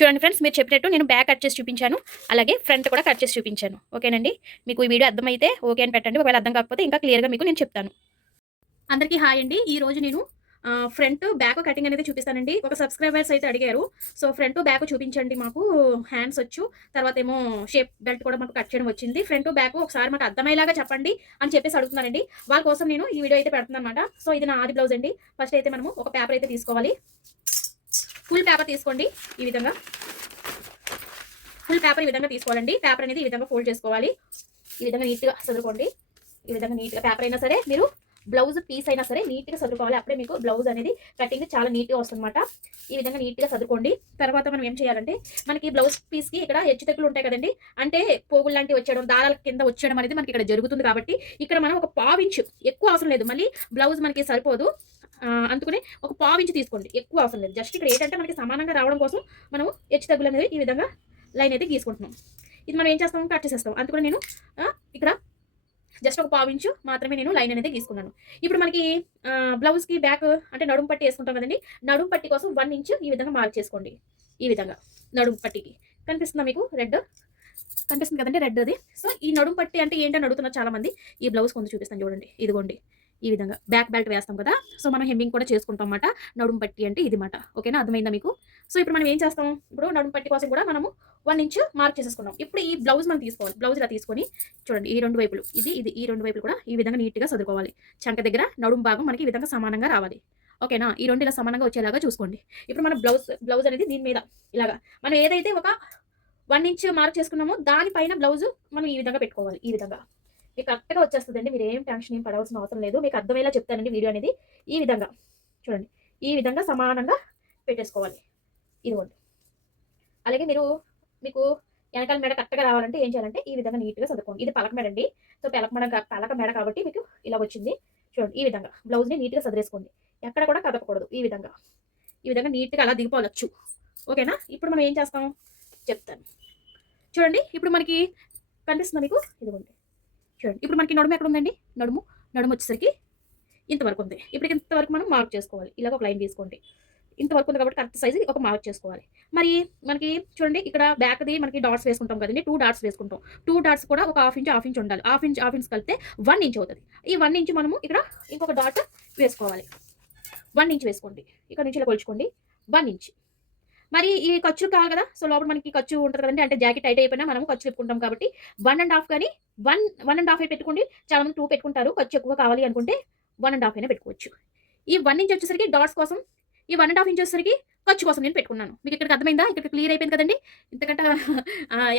చూడండి ఫ్రెండ్స్, మీరు చెప్పినట్టు నేను బ్యాక్ కట్ చేసి చూపించాను, అలాగే ఫ్రంట్ కూడా కట్ చేసి చూపించాను. ఓకేనండి. మీకు ఈ వీడియో అర్థమైతే ఓకే అని పెట్టండి. ఒకవేళ అర్థం కాకపోతే ఇంకా క్లియర్గా మీకు నేను చెప్తాను. అందరికీ హాయ్ అండి. ఈ రోజు నేను ఫ్రంట్ బ్యాక్ కటింగ్ అనేది చూపిస్తానండి. ఒక సబ్స్క్రైబర్స్ అయితే అడిగారు. సో ఫ్రంట్ బ్యాక్ చూపించండి మాకు, హ్యాండ్స్ వచ్చు, తర్వాత ఏమో షేప్ బెల్ట్ కూడా మాకు కట్ చేయడం వచ్చింది, ఫ్రంట్ బ్యాక్ ఒకసారి మాకు అర్థమయ్యేలాగా చెప్పండి అని చెప్పేసి అడుగుతున్నానండి. వాళ్ళ కోసం నేను ఈ వీడియో అయితే పెడుతున్నాను అనమాట. సో ఇది నా ఆది బ్లౌజ్ అండి. ఫస్ట్ అయితే మనము ఒక పేపర్ అయితే తీసుకోవాలి. ఫుల్ పేపర్ తీసుకోండి. ఈ విధంగా ఫుల్ పేపర్ ఈ విధంగా తీసుకోవాలండి. పేపర్ అనేది ఈ విధంగా ఫోల్డ్ చేసుకోవాలి. ఈ విధంగా నీట్గా సదురుకోండి. ఈ విధంగా నీట్గా పేపర్ అయినా సరే, మీరు బ్లౌజ్ పీస్ అయినా సరే నీట్గా సదురుకోవాలి. అప్పుడే మీకు బ్లౌజ్ అనేది కటింగ్ చాలా నీట్గా వస్తుందన్నమాట. ఈ విధంగా నీట్గా సదురుకోండి. తర్వాత మనం ఏం చేయాలంటే, మనకి బ్లౌజ్ పీస్కి ఇక్కడ హెచ్చు తగ్గులు ఉంటాయి కదండి, అంటే పోగులు లాంటివి వచ్చేయడం, దారాల కింద వచ్చేయడం అనేది మనకి ఇక్కడ జరుగుతుంది. కాబట్టి ఇక్కడ మనం ఒక పావించు, ఎక్కువ అవసరం లేదు, మళ్ళీ బ్లౌజ్ మనకి సరిపోదు, అందుకనే ఒక పావించి తీసుకోండి, ఎక్కువ అవసరం లేదు. జస్ట్ ఇక్కడ ఏంటంటే మనకి సమానంగా రావడం కోసం మనం హెచ్చు తగ్గులు అనేది ఈ విధంగా లైన్ అయితే గీసుకుంటున్నాం. ఇది మనం ఏం చేస్తాం, కట్ చేసేస్తాం. అందుకని నేను ఇక్కడ జస్ట్ ఒక పావించు మాత్రమే నేను లైన్ అనేది గీసుకున్నాను. ఇప్పుడు మనకి బ్లౌజ్కి బ్యాక్ అంటే నడుము పట్టి వేసుకుంటాం కదండి, నడుము పట్టి కోసం 1 ఇంచ్ ఈ విధంగా మార్క్ చేసుకోండి. ఈ విధంగా నడుము పట్టికి కనిపిస్తుందా మీకు, రెడ్ కనిపిస్తుంది కదండి, రెడ్ అది. సో ఈ నడుము పట్టి అంటే ఏంటని అడుగుతున్నారు చాలా మంది. ఈ బ్లౌజ్ కొంచెం చూపిస్తాను చూడండి. ఇదిగోండి, ఈ విధంగా బ్యాక్ బెల్ట్ వేస్తాం కదా, సో మనం హెమ్మింగ్ కూడా చేసుకుంటాం అన్నమాట. నడుము పట్టి అంటే ఇది మాట. ఓకేనా, అర్థమైందా మీకు? సో ఇప్పుడు మనం ఏం చేస్తాం, ఇప్పుడు నడుము పట్టి కోసం కూడా మనము 1 ఇంచ్ మార్క్ చేసేసుకున్నాం. ఇప్పుడు ఈ బ్లౌజ్ మనం తీసుకోవాలి. బ్లౌజ్ ఇలా తీసుకొని చూడండి, ఈ రెండు వైపులు, ఇది ఈ రెండు వైపులు కూడా ఈ విధంగా నీట్గా చదువుకోవాలి. చంక దగ్గర నడుము భాగం మనకి ఈ విధంగా సమానంగా రావాలి. ఓకేనా, ఈ రెండు ఇలా సమానంగా వచ్చేలాగా చూసుకోండి. ఇప్పుడు మన బ్లౌజ్ అనేది దీని మీద ఇలాగా మనం ఏదైతే ఒక 1 ఇంచ్ మార్క్ చేసుకున్నామో దానిపైన బ్లౌజ్ మనం ఈ విధంగా పెట్టుకోవాలి. ఈ విధంగా మీకు కరెక్ట్గా వచ్చేస్తుందండి. మీరు ఏం టెన్షన్ ఏం పడవలసిన అవసరం లేదు. మీకు అర్థమయ్యేలా చెప్తానండి వీడియో అనేది. ఈ విధంగా చూడండి, ఈ విధంగా సమానంగా పెట్టేసుకోవాలి. ఇదిగోండి. అలాగే మీకు వెనకాల మెడ కరెక్ట్గా రావాలంటే ఏం చేయాలంటే ఈ విధంగా నీట్గా చదువుకోండి. ఇది పలక మెడ అండి. సో పలక మెడ కాబట్టి మీకు ఇలా వచ్చింది. చూడండి, ఈ విధంగా బ్లౌజ్ని నీట్గా సదిరేసుకోండి. ఎక్కడ కూడా కదపకూడదు. ఈ విధంగా నీట్గా అలా దిగిపోవచ్చు. ఓకేనా, ఇప్పుడు మనం ఏం చేస్తాం చెప్తాను చూడండి. ఇప్పుడు మనకి కనిపిస్తుందా మీకు, ఇదిగోండి చూడండి. ఇప్పుడు మనకి నడుము ఎక్కడ ఉందండి, నడుము వచ్చేసరికి ఇంతవరకు ఉంది. ఇప్పుడు ఇంతవరకు మనం మార్క్ చేసుకోవాలి. ఇలాగ ఒక లైన్ తీసుకోండి. ఇంతవరకు ఉంది కాబట్టి కరెక్ట్ సైజు ఒక మార్క్ చేసుకోవాలి. మరి మనకి చూడండి, ఇక్కడ బ్యాక్ది మనకి డాట్స్ వేసుకుంటాం కదండి, 2 డాట్స్ వేసుకుంటాం. 2 డాట్స్ కూడా ఒక హాఫ్ ఇంచ్ ఉండాలి. హాఫ్ ఇంచ్ కలిపితే 1 ఇంచ్ అవుతుంది. ఈ 1 ఇంచ్ మనము ఇక్కడ ఇంకొక డాట్ వేసుకోవాలి. 1 ఇంచ్ వేసుకోండి. ఇక్కడ నుంచి ఇలా కొలుచుకోండి, 1 ఇంచ్. మరి ఈ ఖర్చు కావాలి కదా, సో లోపల మనకి ఖర్చు ఉంటుంది కదండి, అంటే జాకెట్ టైట్ అయిపోయినా మనం ఖర్చు పెట్టుకుంటాం కాబట్టి 1.5 కానీ 1.5 పెట్టుకోండి. చాలా మంది 2 పెట్టుకుంటారు. ఖర్చు ఎక్కువ కావాలి అనుకుంటే 1.5 అయినా పెట్టుకోవచ్చు. ఈ 1 ఇంచ్ వచ్చేసరికి డాట్స్ కోసం, ఈ 1.5 ఇంచ్ వచ్చేసరికి ఖర్చు కోసం నేను పెట్టుకున్నాను. మీకు ఇక్కడికి అర్థమైందా? ఇక్కడ క్లియర్ అయిపోయింది కదండి. ఇంతకంటే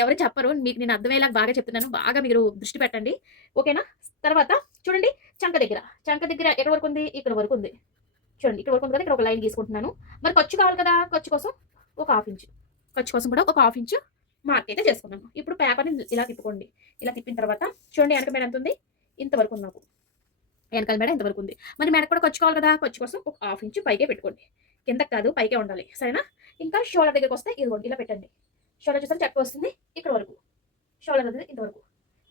ఎవరు చెప్పరు, మీకు నేను అర్థమయ్యేలాగా బాగా చెప్తున్నాను. బాగా మీరు దృష్టి పెట్టండి. ఓకేనా. తర్వాత చూడండి, చంక దగ్గర ఎక్కడ వరకు ఉంది, ఇక్కడ వరకు ఉంది. చూడండి, ఇక్కడ వరకు ఉంది కదా, ఇక్కడ ఒక లైన్ తీసుకుంటున్నాను. మరి ఖర్చు కావాలి కదా, ఖర్చు కోసం ఒక హాఫ్ ఇంచ్, ఖర్చు కోసం కూడా ఒక హాఫ్ ఇంచ్ మార్క్ అయితే చేసుకున్నాను. ఇప్పుడు పేపర్ని ఇలా తిప్పుకోండి. ఇలా తిప్పిన తర్వాత చూడండి, వెనక మెడ ఎంత ఉంది, ఇంతవరకు ఉంది. నాకు వెనకాల మెడ ఇంతవరకు ఉంది. మరి మెడ కూడా ఖర్చు కావాలి కదా, ఖర్చు కోసం ఒక హాఫ్ ఇంచ్ పైకే పెట్టుకోండి. కిందకి కాదు, పైకే ఉండాలి. సరేనా. ఇంకా షోల్డర్ దగ్గరకు వస్తే ఇదిగోండి, ఇలా పెట్టండి. షోల్డర్ చూస్తే చక్క వస్తుంది ఇక్కడ వరకు, షోల్డర్ అనేది ఇంతవరకు.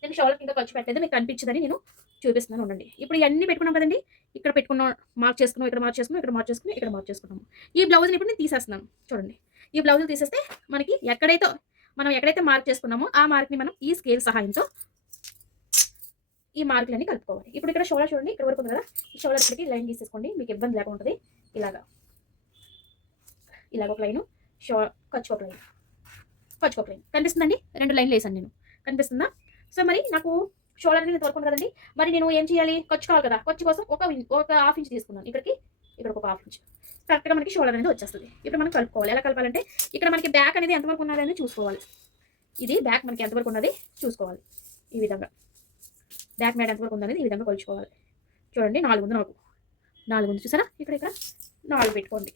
నేను షోల్డర్కి ఇంకా ఖర్చు పెట్టలేదు, మీకు కనిపించదని నేను చూపిస్తున్నాను. ఉండండి. ఇప్పుడు ఇవన్నీ పెట్టుకున్నాం కదండి, ఇక్కడ పెట్టుకున్నాం, మార్క్ చేసుకున్నాం, ఇక్కడ మార్క్ చేసుకున్నాము. ఈ బ్లౌజ్ని ఇప్పుడు నేను తీసేస్తున్నాను. చూడండి, ఈ బ్లౌజులు తీసేస్తే మనకి ఎక్కడైతే మార్క్ చేసుకున్నామో ఆ మార్క్ని మనం ఈ స్కేల్ సహాయంతో ఈ మార్కులన్నీ కలుపుకోవాలి. ఇప్పుడు ఇక్కడ షోల్డర్ చూడండి, ఇక్కడ వరకు ఉంది కదా, ఈ షోల్డర్ ఇక్కడికి లైన్ తీసేసుకోండి. మీకు ఇబ్బంది లేకుండా ఉంటుంది. ఇలాగ ఒక లైను, ఖర్చు ఒక లైన్ కనిపిస్తుందండి. 2 లైన్లు వేసాను నేను, కనిపిస్తుందా? సో మరి నాకు షోల్డర్ అనేది వరకు ఉంది కదండి, మరి నేను ఏం చేయాలి, ఖర్చు కావాలి కదా, ఖర్చు కోసం ఒక హాఫ్ ఇంచ్ తీసుకున్నాను. ఇక్కడ ఒక హాఫ్ ఇంచ్ కరెక్ట్గా మనకి షోల్డర్ అనేది వచ్చేస్తుంది. ఇప్పుడు మనం కలుపుకోవాలి. ఎలా కలపాలంటే, ఇక్కడ మనకి బ్యాక్ అనేది ఎంతవరకు ఉన్నది అనేది చూసుకోవాలి. ఇది బ్యాక్ మనకి ఎంతవరకు ఉన్నది చూసుకోవాలి. ఈ విధంగా బ్యాక్ మేడ ఎంతవరకు ఉందనేది ఈ విధంగా కొలుచుకోవాలి. చూడండి, 4 ఉంది. నాకు 4 ఉంది, చూసారా. ఇక్కడ 4 పెట్టుకోండి.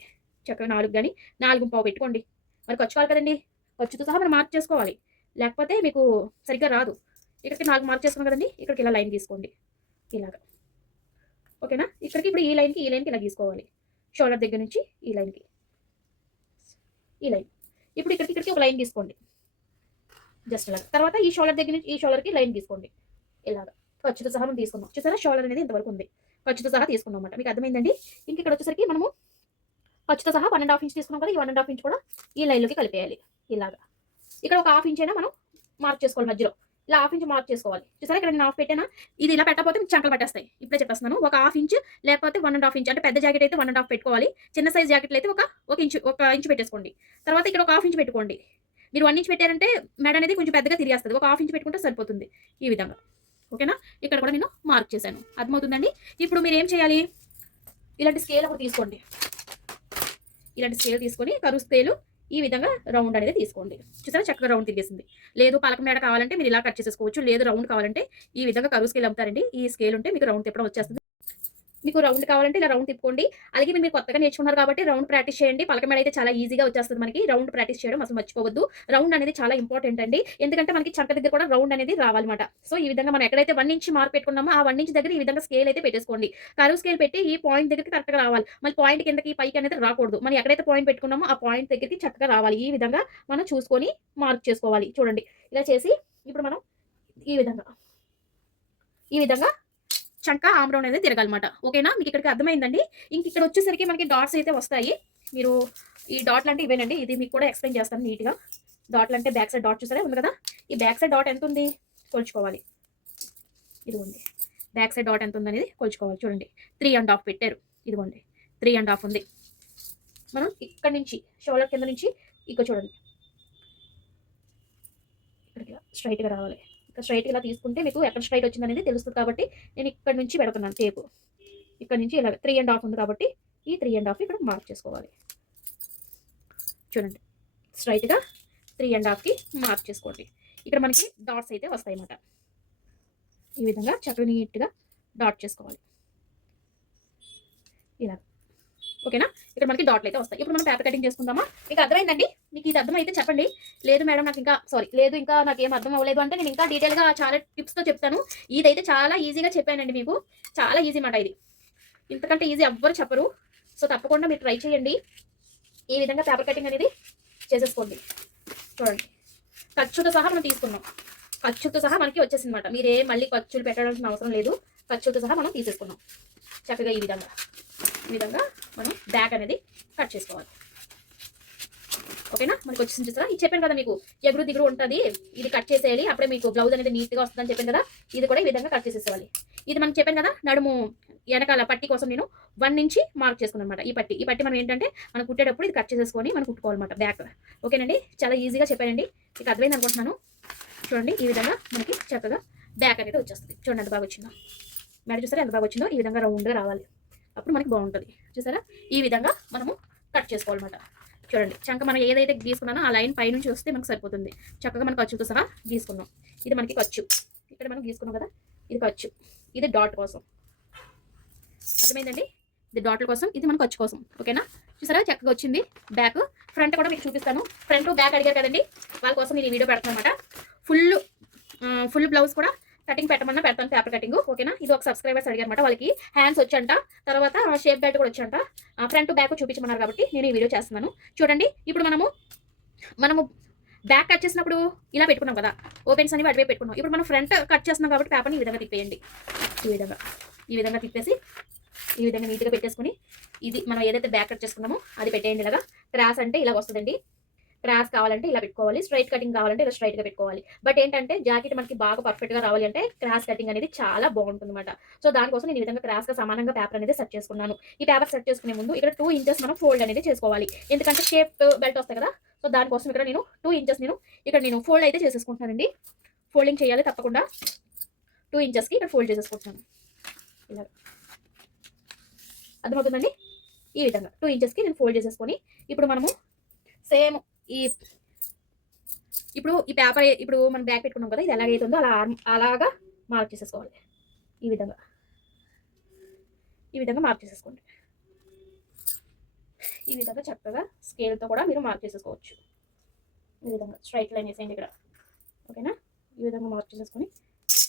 చక్కగా 4 కానీ 4.5 పెట్టుకోండి. మరి ఖర్చు కావాలి కదండి, ఖర్చుతో సహా మనం మార్క్ చేసుకోవాలి, లేకపోతే మీకు సరిగ్గా రాదు. ఇక్కడికి 4 మార్క్ చేసుకున్నాం కదండి, ఇక్కడికి ఇలా లైన్ తీసుకోండి. ఇలాగా. ఓకేనా. ఇక్కడికి ఇప్పుడు ఈ లైన్కి ఇలా గీసుకోవాలి. షోల్డర్ దగ్గర నుంచి ఈ లైన్కి ఈ లైన్. ఇప్పుడు ఇక్కడికి ఒక లైన్ తీసుకోండి, జస్ట్ ఇలాగా. తర్వాత ఈ షోల్డర్ దగ్గర నుంచి ఈ షోల్డర్కి లైన్ తీసుకోండి. ఇలాగా ఖర్చుతో సహా మనం తీసుకున్నాం. చూసారా, షోల్డర్ అనేది ఇంతవరకు ఉంది, ఖర్చుతో సహా తీసుకున్నాం అన్నమాట. మీకు అర్థమైందండి. ఇంక ఇక్కడ వచ్చేసరికి మనము ఖర్చుతో సహా 1.5 ఇంచ్ తీసుకున్నాం కదా, ఈ 1.5 ఇంచ్ కూడా ఈ లైన్లోకి కలిపేయాలి. ఇలాగా ఇక్కడ ఒక హాఫ్ ఇంచ్ అయినా మనం మార్క్ చేసుకోవాలి మధ్యలో. ఇలా హాఫ్ ఇంచ్ మార్క్ చేసుకోవాలి. చూసారా ఇక్కడ నేను హాఫ్ పెట్టానా, ఇది ఇలా పెట్టకపోతే మీకు చంకలు పట్టేస్తాయి. ఇప్పుడే చెప్పేస్తున్నాను. ఒక హాఫ్ ఇంచ్ లేకపోతే 1.5 ఇంచ్, అంటే పెద్ద జాకెట్ అయితే 1.5 పెట్టుకోవాలి. చిన్న సైజ్ జాకెట్లు అయితే ఒక ఇంచ్ పెట్టేసుకోండి. తర్వాత ఇక్కడ ఒక హాఫ్ ఇంచ్ పెట్టుకోండి. మీరు 1 ఇంచ్ పెట్టారంటే మెడ అనేది కొంచెం పెద్దగా తిరిగేస్తుంది. ఒక హాఫ్ ఇంచ్ పెట్టుకుంటే సరిపోతుంది. ఈ విధంగా ఓకేనా. ఇక్కడ కూడా నేను మార్క్ చేశాను, అర్థమవుతుందండి. ఇప్పుడు మీరు ఏం చేయాలి, ఇలాంటి స్కేల్ ఒకటి తీసుకోండి. ఇలాంటి స్కేల్ తీసుకొని కరువు స్కేలు ఈ విధంగా రౌండ్ అనేది తీసుకోండి. చూసారా చక్కగా రౌండ్ తిరిగేసింది. లేదు పలక మేడ కావాలంటే మీరు ఇలా కట్ చేసేసుకోవచ్చు. లేదు రౌండ్ కావాలంటే ఈ విధంగా కరువు స్కేల్ అమ్ముతారండి. ఈ స్కేల్ ఉంటే మీకు రౌండ్ తిప్పడం వచ్చేస్తుంది. మీకు రౌండ్ కావాలంటే ఇలా రౌండ్ తిప్పుకోండి. అలాగే మీరు కొత్తగా నేర్చుకున్నారు కాబట్టి రౌండ్ ప్రాక్టీస్ చేయండి. పలక మేడ అయితే చాలా ఈజీగా వచ్చేస్తుంది మనకి. రౌండ్ ప్రాక్టీస్ చేయడం అసలు మర్చిపోవద్దు. రౌండ్ అనేది చాలా ఇంపార్టెంట్ అండి. ఎందుకంటే మనకి చంక దగ్గర కూడా రౌండ్ అనేది రావాలన్నమాట. సో ఈ విధంగా మనం ఎక్కడైతే 1 ఇంచ్ మార్క్ పెట్టుకున్నామో ఆ 1 ఇంచ్ దగ్గర ఈ విధంగా స్కేల్ అయితే పెట్టేసుకోండి. కరువు స్కేల్ పెట్టి ఈ పాయింట్ దగ్గరికి కరెక్ట్గా రావాలి. మళ్ళీ పాయింట్ కిందకి పైకి అనేది రాకూడదు. మనం ఎక్కడైతే పాయింట్ పెట్టుకున్నామో ఆ పాయింట్ దగ్గరికి చక్కగా రావాలి. ఈ విధంగా మనం చూసుకొని మార్క్ చేసుకోవాలి. చూడండి ఇలా చేసి ఇప్పుడు మనం ఈ విధంగా చంక ఆమ్రౌండ్ అనేది తిరగాలన్నమాట. ఓకేనా, మీకు ఇక్కడికి అర్థమైందండి. ఇంక ఇక్కడ వచ్చేసరికి మనకి డాట్స్ అయితే వస్తాయి. మీరు ఈ డాట్లు అంటే ఇవేనండి. ఇది మీకు కూడా ఎక్స్ప్లెయిన్ చేస్తాను నీట్గా. డాట్లు అంటే బ్యాక్ సైడ్ డాట్ చూసారా ఉంది కదా, ఈ బ్యాక్ సైడ్ డాట్ ఎంత ఉంది కొలుచుకోవాలి. ఇదిగోండి బ్యాక్ సైడ్ డాట్ ఎంత ఉంది అనేది కొలుచుకోవాలి. చూడండి 3.5 పెట్టారు. ఇదిగోండి 3.5 ఉంది. మనం ఇక్కడ నుంచి షోల్డర్ కింద నుంచి ఇక్కడ చూడండి ఇక్కడికి స్ట్రైట్గా రావాలి. స్ట్రైట్ ఇలా తీసుకుంటే మీకు ఎక్కడ స్ట్రైట్ వచ్చింది అనేది తెలుస్తుంది. కాబట్టి నేను ఇక్కడ నుంచి పెడుతున్నాను టేపు. ఇక్కడ నుంచి ఇలా 3.5 ఉంది కాబట్టి ఈ 3.5 ఇక్కడ మార్క్ చేసుకోవాలి. చూడండి స్ట్రైట్గా 3.5కి మార్క్ చేసుకోండి. ఇక్కడ మనకి డాట్స్ అయితే వస్తాయి అన్నమాట. ఈ విధంగా చక్కగా నీట్గా డాట్ చేసుకోవాలి ఇలా. ఓకేనా, ఇక్కడ మనకి డాట్లు అయితే వస్తాయి. ఇప్పుడు మనం పేపర్ కటింగ్ చేసుకుందామా. మీకు అర్థమైందండి. మీకు ఇది అర్థమైతే చెప్పండి. లేదు మేడం నాకు ఇంకా నాకేం అర్థం అవ్వలేదు అంటే నేను ఇంకా డీటెయిల్గా చాలా టిప్స్తో చెప్తాను. ఇదైతే చాలా ఈజీగా చెప్పానండి మీకు. చాలా ఈజీ మాట ఇది. ఇంతకంటే ఈజీ ఎవ్వరు చెప్పరు. సో తప్పకుండా మీరు ట్రై చేయండి. ఈ విధంగా పేపర్ కటింగ్ అనేది చేసేసుకోండి. చూడండి ఖర్చుతో సహా మనం తీసుకున్నాం. ఖర్చుతో సహా మనకి వచ్చేసింది అనమాట. మీరే మళ్ళీ ఖర్చులు పెట్టాల్సిన అవసరం లేదు. ఖర్చుతో సహా మనం తీసేసుకున్నాం. చక్కగా ఈ విధంగా మనం బ్యాక్ అనేది కట్ చేసుకోవాలి. ఓకేనా, మనకి వచ్చేసింది చూసారా. ఇది చెప్పాను కదా మీకు ఎగురు దిగురు ఉంటుంది. ఇది కట్ చేసేయాలి, అప్పుడే మీకు బ్లౌజ్ అనేది నీట్గా వస్తుందని చెప్పాను కదా. ఇది కూడా ఈ విధంగా కట్ చేసేసేయాలి. ఇది మనం చెప్పాను కదా నడుము వెనకాల పట్టి కోసం నేను 1 ఇంచ్ మార్క్ చేసుకున్నాను అనమాట. ఈ పట్టి మనం ఏంటంటే మనం కుట్టేటప్పుడు ఇది కట్ చేసేసుకొని మనం కుట్టుకోవాలన్నమాట బ్యాక్. ఓకేనండి, చాలా ఈజీగా చెప్పానండి. మీకు అర్థమైంది అనుకుంటున్నాను. చూడండి ఈ విధంగా మనకి చక్కగా బ్యాక్ అనేది వచ్చేస్తుంది. చూడండి ఎంత బాగా వచ్చిందో. మేడ చూసారా ఎంత బాగా వచ్చిందో. ఈ విధంగా రౌండ్గా రావాలి, అప్పుడు మనకి బాగుంటుంది. చూసారా ఈ విధంగా మనము కట్ చేసుకోవాలన్నమాట. చూడండి చంక మనం ఏదైతే గీసుకున్నానో ఆ లైన్ పై నుంచి వస్తే మనకు సరిపోతుంది. చక్కగా మనం ఖర్చుతో సహా గీసుకున్నాం. ఇది మనకి ఖర్చు. ఇక్కడ మనం గీసుకున్నాం కదా, ఇది ఖర్చు. ఇది డాట్ కోసం. అర్థమైందండి, ఇది డాట్ల కోసం, ఇది మన ఖర్చు కోసం. ఓకేనా, చూసారా చక్కగా వచ్చింది. బ్యాక్ ఫ్రంట్ కూడా మీకు చూపిస్తాను. ఫ్రంట్ బ్యాక్ అడిగారు కదండి, వాళ్ళ కోసం నేను ఈ వీడియో పెడతాను అనమాట. ఫుల్ బ్లౌజ్ కూడా కటింగ్ పెట్టమన్నా పెడతాను, పేపర్ కటింగ్. ఓకేనా, ఇది ఒక సబ్స్క్రైబర్స్ అడిగారు అనమాట. వాళ్ళకి హ్యాండ్స్ వచ్చంట, తర్వాత షేప్ బెల్ట్ కూడా వచ్చంట. ఫ్రంట్ బ్యాక్ చూపించమన్నారు కాబట్టి నేను ఈ వీడియో చేస్తున్నాను. చూడండి ఇప్పుడు మనము బ్యాక్ కట్ చేసినప్పుడు ఇలా పెట్టుకున్నాం కదా, ఓపెన్స్ అనేవి అటువైపు పెట్టుకున్నాం. ఇప్పుడు మనం ఫ్రంట్ కట్ చేస్తున్నాం కాబట్టి పేపర్ని ఈ విధంగా తిప్పేయండి. ఈ విధంగా తిప్పేసి ఈ విధంగా నీట్గా పెట్టేసుకుని ఇది మనం ఏదైతే బ్యాక్ కట్ చేసుకున్నామో అది పెట్టేయండి. ఇలాగా క్రాస్ అంటే ఇలా వస్తుందండి. క్రాస్ కావాలంటే ఇలా పెట్టుకోవాలి, స్ట్రైట్ కటింగ్ కావాలంటే ఇలా స్ట్రైట్గా పెట్టుకోవాలి. బట్ ఏంటంటే జాకెట్ మనకి బాగా పర్ఫెక్ట్గా రావాలి అంటే క్రాస్ కటింగ్ అనేది చాలా బాగుంటుంది అనమాట. సో దానికోసం నేను ఈ విధంగా క్రాస్గా సమానంగా పేపర్ అనేది సెట్ చేసుకున్నాను. ఈ పేపర్ సెట్ చేసుకునే ముందు ఇక్కడ 2 ఇంచెస్ మనం ఫోల్డ్ అనేది చేసుకోవాలి. ఎందుకంటే షేప్ బెల్ట్ వస్తాయి కదా, సో దానికోసం ఇక్కడ నేను 2 ఇంచెస్ ఇక్కడ ఫోల్డ్ అయితే చేసేసుకుంటున్నానండి. ఫోల్డింగ్ చేయాలి తప్పకుండా. 2 ఇంచెస్కి ఇక్కడ ఫోల్డ్ చేసేసుకుంటున్నాను. ఇలా అర్థమవుతుందండి. ఈ విధంగా 2 ఇంచెస్కి నేను ఫోల్డ్ చేసేసుకొని ఇప్పుడు మనము సేమ్ ఇప్పుడు ఈ పేపర్ ఇప్పుడు మనం బ్యాక్ పెట్టుకున్నాం కదా, ఇది ఎలాగైతుందో అలాగా మార్క్ చేసేసుకోవాలి. ఈ విధంగా మార్క్ చేసేసుకోండి. ఈ విధంగా చక్కగా స్కేల్తో కూడా మీరు మార్క్ చేసేసుకోవచ్చు. ఈ విధంగా స్ట్రైట్ లైన్ వేసేయండి ఇక్కడ. ఓకేనా, ఈ విధంగా మార్క్ చేసేసుకొని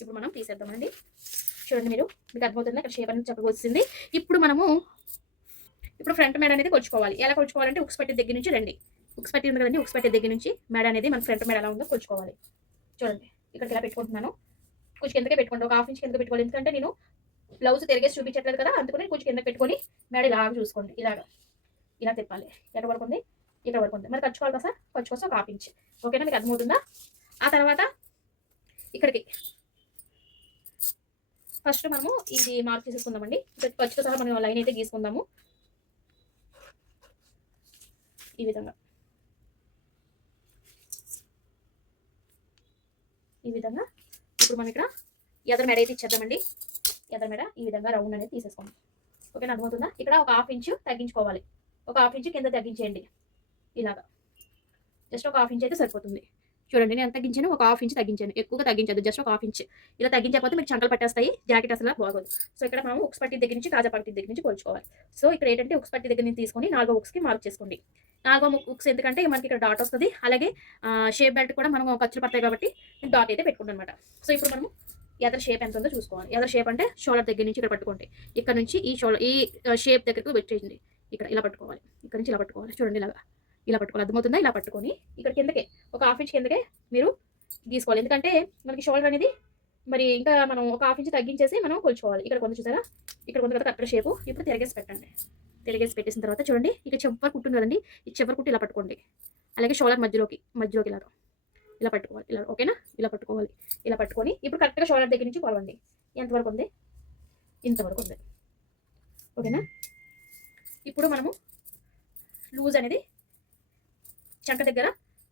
ఇప్పుడు మనం తీసేద్దామండి. చూడండి మీకు అర్థమవుతుంది, ఇక్కడ షేప్ అనేది చక్కగా వచ్చింది. ఇప్పుడు ఫ్రంట్ మేడ అనేది కొలుచుకోవాలి. ఎలా కొలుచుకోవాలంటే ఉక్స్ పట్టి దగ్గర నుంచి రండి. ఉక్స్ పట్టి ఉంది కదండి, ఉక్స్ పట్టి దగ్గర నుంచి మేడ అనేది మన ఫ్రంట్ మేడ ఎలా ఉందో కొలుచుకోవాలి. చూడండి ఇక్కడికి ఎలా పెట్టుకుంటున్నాను, కొంచెం కిందకే పెట్టుకోండి. ఒక 1/2 ఇంచ్ కిందకి పెట్టుకోవాలి. ఎందుకంటే నేను బ్లౌజ్ తిరిగేసి చూపించట్లేదు కదా, అందుకని కొంచెం కిందకి పెట్టుకొని మేడ ఇలాగా చూసుకోండి. ఇలాగా ఇలా తిప్పాలి. ఎక్కడ వరకు ఉంది? ఇక్కడ వరకు ఉంది. మరి ఖర్చుకోవాలి కదా సార్, ఖర్చు కోసం ఒక హాఫ్ ఇంచ్. ఓకేనా, మీకు అర్థమవుతుందా? ఆ తర్వాత ఇక్కడికి ఫస్ట్ మనము ఇది మార్క్ చేసేసుకుందామండి. ఖర్చుతో సహా మనం లైన్ అయితే గీసుకుందాము ఈ విధంగా. ఈ విధంగా ఇప్పుడు మనం ఇక్కడ ఎదర మెడ అయితే ఇచ్చేద్దామండి. ఎదర మెడ ఈ విధంగా రౌండ్ అనేది తీసేసుకోండి. ఓకేనా, అర్థమవుతుందా? ఇక్కడ ఒక హాఫ్ ఇంచు తగ్గించుకోవాలి. ఒక హాఫ్ ఇంచు కింద తగ్గించేయండి. ఇలాగా జస్ట్ ఒక హాఫ్ ఇంచ్ అయితే సరిపోతుంది. చూడండి, నేను ఎంత తగ్గించాను? ఒక హాఫ్ ఇంచ్ తగ్గించాను. ఎక్కువగా తగ్గించదు, జస్ట్ ఒక హాఫ్ ఇంచ్. ఇలా తగ్గించకపోతే మీకు చంకలు పట్టేస్తాయి, జాకెట్ అసలు బాగోదు. సో ఇక్కడ మనం ఉక్స్ పట్టి దగ్గర నుంచి కాజా పట్టి దగ్గర నుంచి కొలుచుకోవాలి. సో ఇక్కడ ఏంటంటే ఉక్స్ పట్టి దగ్గర నుంచి తీసుకొని 4వ ఉక్స్కి మార్క్ చేసుకోండి. 4వ ఉక్స్ ఎందుకంటే మనకి ఇక్కడ డాట్ వస్తుంది. అలాగే షేప్ బెల్ట్ కూడా మనం ఖర్చులు పడతాయి కాబట్టి నేను డాట్ అయితే పెట్టుకుంటాను అనమాట. సో ఇప్పుడు మనం ఎదర్ షేప్ ఎంత ఉందో చూసుకోవాలి. ఎదర్ షేప్ అంటే షోల్డర్ దగ్గర నుంచి ఇక్కడ పట్టుకోండి. ఇక్కడ నుంచి ఈ షోల్డర్ ఈ షేప్ దగ్గరకు వచ్చేసింది. ఇక్కడ ఇలా పట్టుకోవాలి. ఇక్కడ నుంచి ఇలా పట్టుకోవాలి. చూడండి, ఇలా పట్టుకోవాలి. అర్థమవుతుందా? ఇలా పట్టుకొని ఇక్కడ కిందకే ఒక హాఫ్ ఇంచ్ కిందకే మీరు గీసుకోవాలి. ఎందుకంటే మనకి షోల్డర్ అనేది మరి ఇంకా మనం ఒక హాఫ్ ఇంచ్ తగ్గించేసి మనం కొలుచుకోవాలి. ఇక్కడ కొంత చూసారా, ఇక్కడ కొంత కదా కరెక్ట్ షేపు. ఇప్పుడు తిరగేసి పెట్టండి. తిరగేసి పెట్టేసిన తర్వాత చూడండి, ఇక చివరి కుట్టుంది కదండి, ఈ చివరి కుట్టు ఇలా పట్టుకోండి. అలాగే షోల్డర్ మధ్యలోకి ఇలా పట్టుకోవాలి. ఇలా ఓకేనా, ఇలా పట్టుకోవాలి. ఇలా పట్టుకొని ఇప్పుడు కరెక్ట్గా షోల్డర్ దగ్గర నుంచి కొలవండి. ఎంతవరకు ఉంది? ఇంతవరకు ఉంది. ఓకేనా, ఇప్పుడు మనము లూజ్ అనేది చంక దగ్గర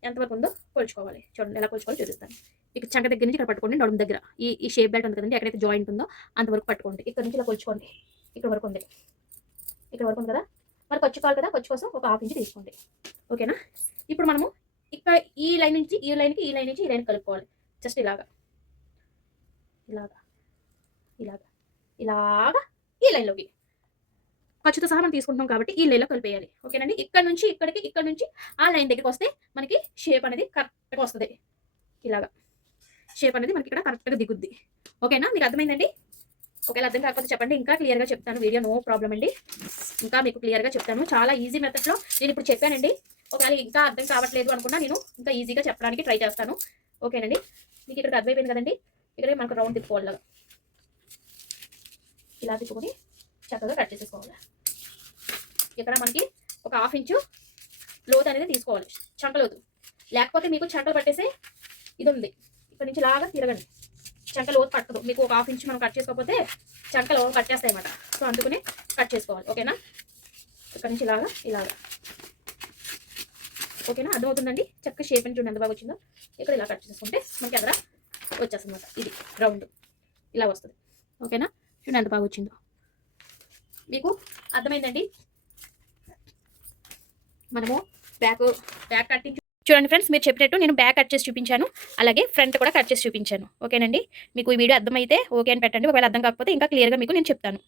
ఎంతవరకు ఉందో కొలుచుకోవాలి. చూడండి, ఎలా కొలుచుకోవాలో చూపిస్తాను. ఇక చంక దగ్గర నుంచి ఇక్కడ పట్టుకోండి. నడుము దగ్గర ఈ షేప్ బెల్ట్ ఉంది కదండి, ఎక్కడైతే జాయింట్ ఉందో అంతవరకు పట్టుకోండి. ఇక్కడ నుంచి ఇలా కొలుచుకోండి. ఇక్కడ వరకు ఉంది. ఇక్కడ వరకు ఉంది కదా, మరి కొచ్చుకోవాలి కదా, కొచ్చు కోసం ఒక హాఫ్ ఇంచ్ తీసుకోండి. ఓకేనా, ఇప్పుడు మనము ఇక్కడ ఈ లైన్ నుంచి ఈ లైన్కి ఈ లైన్ నుంచి ఈ లైన్ కలుపుకోవాలి. జస్ట్ ఇలాగా ఈ లైన్లోకి ఖర్చుతో సహా మనం తీసుకుంటాం కాబట్టి ఈ లైన్లో కలిపేయాలి. ఓకేనండి, ఇక్కడ నుంచి ఇక్కడికి, ఇక్కడ నుంచి ఆ లైన్ దగ్గరికి వస్తే మనకి షేప్ అనేది కరెక్ట్గా వస్తుంది. ఇలాగా షేప్ అనేది మనకి ఇక్కడ కరెక్ట్గా దిగుద్ది. ఓకేనా, మీకు అర్థమైందండి? ఒకవేళ అర్థం కాకపోతే చెప్పండి, ఇంకా క్లియర్గా చెప్తాను. వీడియో నో ప్రాబ్లం అండి, ఇంకా మీకు క్లియర్గా చెప్తాను. చాలా ఈజీ మెథడ్లో నేను ఇప్పుడు చెప్పానండి. ఒకవేళ ఇంకా అర్థం కావట్లేదు అనుకున్నా నేను ఇంకా ఈజీగా చెప్పడానికి ట్రై చేస్తాను. ఓకేనండి, మీకు ఇక్కడ అర్థమైపోయింది కదండి. ఇక్కడ మనకు రౌండ్ తిప్పుకోవాలి. ఇలా తిప్పుకొని చక్కగా కట్ చేసేసుకోవాలి. ఇక్కడ మనకి ఒక హాఫ్ ఇంచు లోతు అనేది తీసుకోవాలి, చంకలోతు. లేకపోతే మీకు చంకలు పట్టేసే ఇది ఉంది, ఇక్కడ నుంచి లాగా తిరగండి. చంక లోతు పట్టదు మీకు. ఒక హాఫ్ ఇంచ్ మనం కట్ చేసుకోకపోతే చంకలు కట్టేస్తాయి అన్నమాట. సో అందుకని కట్ చేసుకోవాలి. ఓకేనా, ఇక్కడ నుంచి ఇలాగా ఓకేనా, అర్థమవుతుందండి? చక్కగా షేప్ అని చూడండి ఎంత బాగా వచ్చిందో. ఇక్కడ ఇలా కట్ చేసుకుంటే మనకి ఎదర వచ్చేస్తుంది అన్నమాట. ఇది రౌండ్ ఇలా వస్తుంది. ఓకేనా, చూడండి ఎంత బాగా వచ్చిందో. మీకు అర్థమైందండి? మనము బ్యాక్ కటింగ్ చూడండి ఫ్రెండ్స్, మీరు చెప్పినట్టు నేను బ్యాక్ కట్ చేసి చూపించాను, అలాగే ఫ్రంట్ కూడా కట్ చేసి చూపించాను. ఓకేనండి, మీకు ఈ వీడియో అర్థమైతే ఓకే అని పెట్టండి. ఒకవేళ అర్థం కాకపోతే ఇంకా క్లియర్గా మీకు నేను చెప్తాను.